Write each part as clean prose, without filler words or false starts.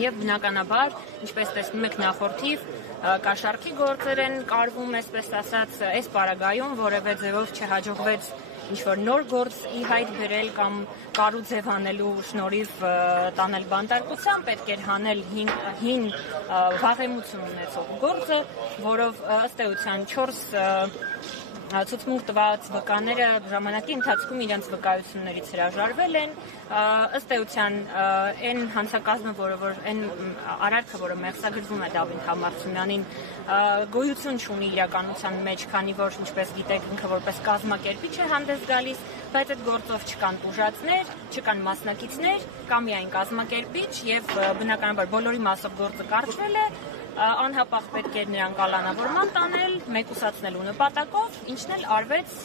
Եվ բնականաբար, ինչպես տեսնում եք նախորդիվ, կաշառքի գործեր են կարվում, այսպես ասած, այս պարագայում որևէ ձևով չհաջողվեց ինչ-որ նոր գործ ի հայտ բերել կամ կարու ձև հանելու շնորհիվ տանել բանտարկության, պետք էր հանել հին վաղեմություն ունեցող գործը, որով ըստ էության 4 ցուցմունք տված վկաները ժամանակի ընթացքում իրենց վկայություններից հրաժարվել են, ըստ էության այն հանցակազմը, այն արարքը, որը մեղսագրվում է Դավիթ Համարցումյանին, գոյություն չունի իրականության մեջ, քանի որ, ինչպես գիտեք, ինքը որպես կազմակերպիչ է հանդես գալիս, բայց այդ գործով չկան տուժածներ, չկան մասնակիցներ, կա միայն կազմակերպիչ եւ բնականաբար բոլորի մասով գործը կարճվել է, անհապաղ պետք էր նրան կալանավորման տանել, մեկուսացնելու նպատակով, ինչն էլ արվեց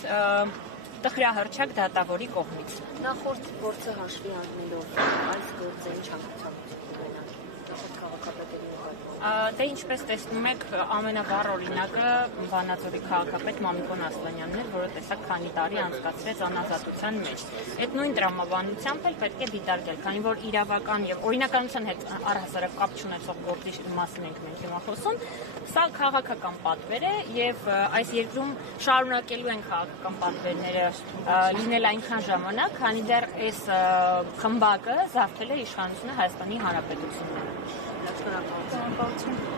տխրահռչակ դատավորի կողմից։ Նախորդ գործը հաշվի առնելով այս գործը ինչ հանգուցալուց ունենա նախորդ քաղաքապետերի նկատմամբ։ Դե ինչպես տեսնում եք, ամենավառ օրինակը Վանաձորի քաղաքապետ Մամիկոն Ասլանյանն էր, որը տեսակ քանի տարի անցկացրեց անազատության մեջ։ Այդ նույն տրամաբանությամբ էլ պետք է դիտարկել, քանի որ իրավական եւ օրինականության հետ առհասարակ կապ չունեցող գործի մասին ենք մենք հիմա խոսում, սա քաղաքական պատվեր է եւ այս երկրում շարունակելու են քաղաքական պատվերները լինել այնքան ժամանակ, քանի դեռ այս խմբակը զավթել է իշխանությունը Հայաստանի Հանրապետությունում։ Շնորհակալություն։